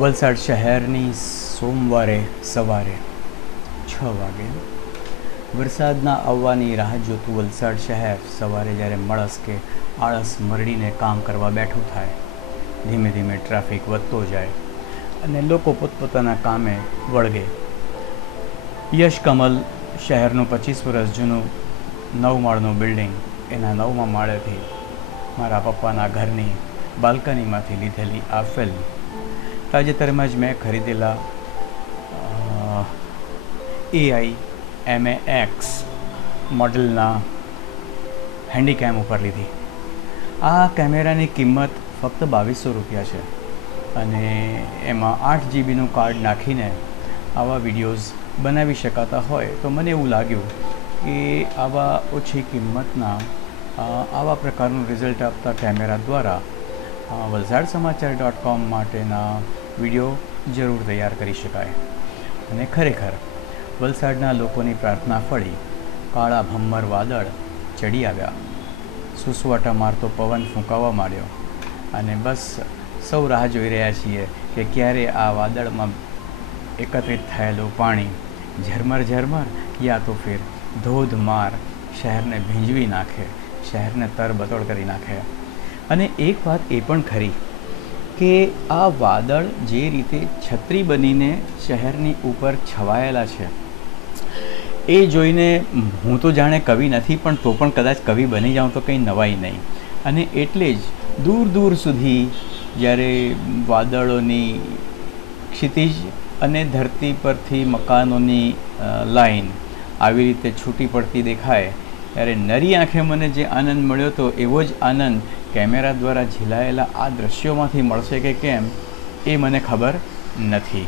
વલસાડ શહેરની સોમવારે સવારે 6 વાગે વરસાદના આવવાની રાહ જોતું વલસાડ શહેર સવારે જ્યારે મળસ કે આળસ મરડીને કામ કરવા બેઠું થાય, ધીમે ધીમે ટ્રાફિક વધતો જાય અને લોકો પોતપોતાના કામે વળગે. યશ કમલ શહેરનું 25 વર્ષ જૂનું 9 માળનું બિલ્ડિંગ એના 9મા માળેથી મારા પપ્પાના ઘરની બાલ્કનીમાંથી લીધેલી આ ફિલ્મ તાજેતરમાં જ મેં ખરીદેલા AIMAX મોડલના હેન્ડીકેમ ઉપર લીધી. આ કેમેરાની કિંમત ફક્ત 2200 રૂપિયા છે અને એમાં 8 GBનું કાર્ડ નાખીને આવા વિડીયોઝ બનાવી શકાતા હોય તો મને એવું લાગ્યું કે આવા ઓછી કિંમતના આવા પ્રકારનું રિઝલ્ટ આપતા કેમેરા દ્વારા valsadsamaachar.com માટેના વિડીયો જરૂર તૈયાર કરી શકાય. અને ખરેખર વલસાડના લોકોની પ્રાર્થના ફળી કાળા ભમ્મર વાદળ ચડી આવ્યા, સુસવાટા મારતો પવન ફૂંકાવા માંડ્યો અને બસ સૌ રાહ જોઈ રહ્યા છીએ કે ક્યારે આ વાદળમાં એકત્રિત થયેલું પાણી ઝરમર ઝરમર યા તો ફિર ધોધમાર શહેરને ભીંજવી નાખે, શહેરને તરબતોડ કરી નાખે. અને એક વાત એ પણ ખરી કે આ વાદળ જે રીતે છત્રી બનીને શહેરની ઉપર છવાયેલા છે એ જોઈને હું તો જાણે કવિ નથી, પણ તો પણ કદાચ કવિ બની જાઉં તો કંઈ નવાઈ નહીં. અને એટલે જ દૂર દૂર સુધી જ્યારે વાદળોની ક્ષિતિજ અને ધરતી પરથી મકાનોની લાઈન આવી રીતે છૂટી પડતી દેખાય ત્યારે નરી આંખે મને જે આનંદ મળ્યો હતો એવો જ આનંદ કેમેરા દ્વારા ઝીલાયેલા આ દૃશ્યોમાંથી મળશે કે કેમ એ મને ખબર નથી.